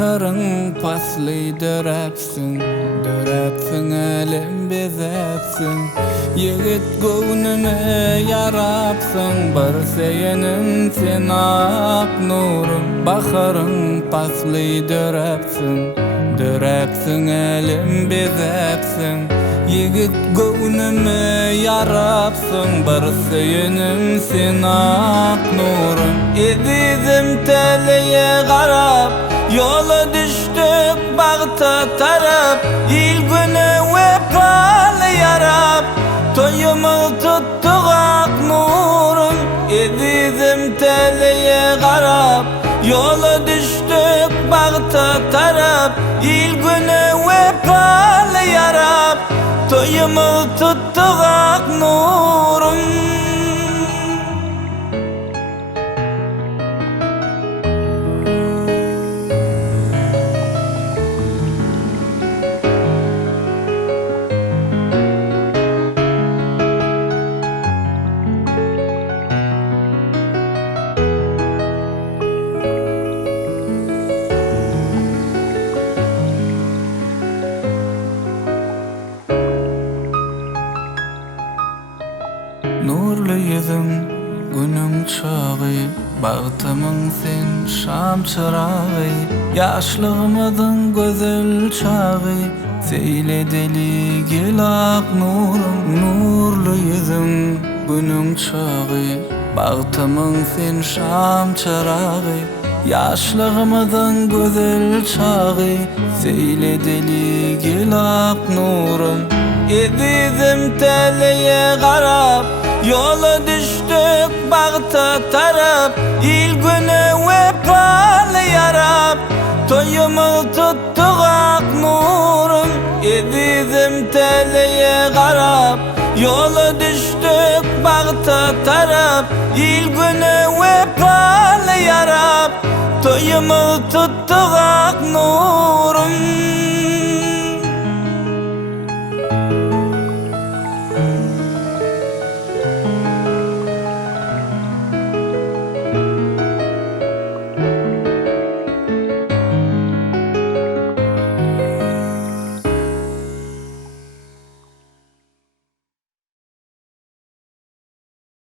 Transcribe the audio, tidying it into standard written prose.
Baharın pasly döräpsin, döräpsin elim bezäpsin. Yigit göwnüme yarapsın, bar seýenim sen ak nurum. Baharın pasly döräpsin, döräpsin elim bezäpsin. Yigit göwnüme yarapsın, bar seýenim sen ak nurum. Edizim teleye garap, yola düştük bagta tarap. İl güne vepalı yarap, toyumu tuttuk ak nurum. Edizim teleye garap, yola düştük bagta tarap. İl güne vepalı yarap, toyumu tuttuk ak nurum. Nurlu yüzün günün çağı, bagtymyň sen şam çırağı. Yaşlığımyzyň gözel çağı, seýle deli gel ak nurum. Nurlu yüzün günün çağı, bagtymyň sen şam çırağı. Yaşlığımyzyň gözel çağı, seýle deli gel ak nurum. Edizim teleye garap, yola düştük bagta tarap. İl güne vepalı yarap, toyumu tuttuk ak nurum. Edizim teleye garap, yola düştük bagta tarap. İl güne vepalı yarap, toyumu tuttuk ak nurum.